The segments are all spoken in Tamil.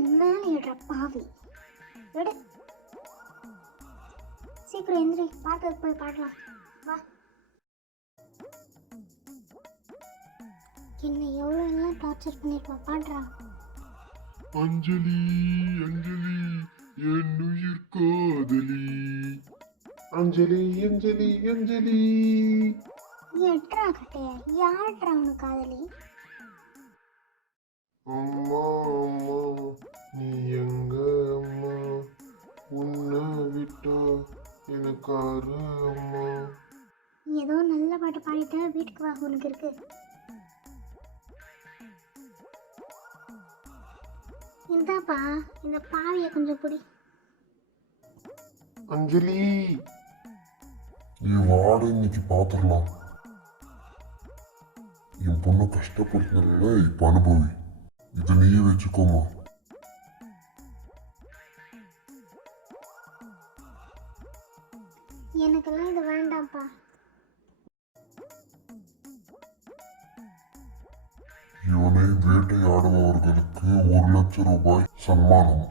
மேலே ஏடுற பாவி எடு. சீக்கிரம் எந்திரி, பார்க்கறதுக்கு போய் பாடலாம் வா. என்ன எவ்வளோ எல்லாம் டார்ச்சர் பண்ணிருப்பா, பாடுறா. அஞ்சலி அஞ்சலி என் உயிர் காதலி, அஞ்சலி அஞ்சலி அஞ்சலி. எட்ரா கட்டைய, யார்ட்ரா உனக்கு காதலி? அம்மா அம்மா நீ எங்க அம்மா, உன்னை விட்டா எனக்காரு அம்மா. ஏதோ நல்ல பாட்டு பாடிட்ட, வீட்டுக்கு வா, உனக்கு இருக்கு. இந்தாப்பா, இந்த பாவியை கொஞ்சம் பிடி. அஞ்சலி நீ வாட, இன்னைக்கு பார்த்துடலாம். என் பொண்ணு கஷ்டப்படுறதுல இப்ப அனுபவி, இதை நீயே வச்சுக்கோமா. எனக்கெல்லாம் இது வேண்டாம்ப்பா. இவனை வேட்டையாடுபவர்களுக்கு 1,00,000 ரூபாய் சன்மானம்.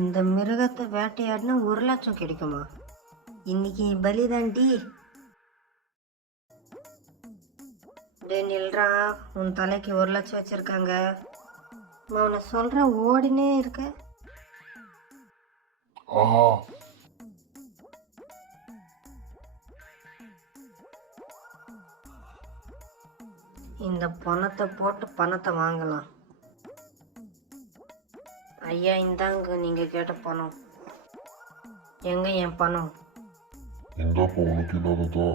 இந்த மிருகத்தை வேட்டையாடினா 1,00,000 கிடைக்குமா? இன்னைக்கு பலிதாண்டி. டே நில்றா, உன் தலைக்கு 1,00,000 வச்சிருக்காங்க. நான் உன்னை சொல்ற, ஓடினே இருக்க. ஆஹா, இந்த பணத்தை போட்டு பணத்தை வாங்கலாம். ஐயா, இந்தாங்க நீங்க கேட்ட பணம். எங்க என் பணம்? இந்தாப்பா உனக்கு இல்லாததா?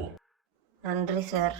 நன்றி சார்.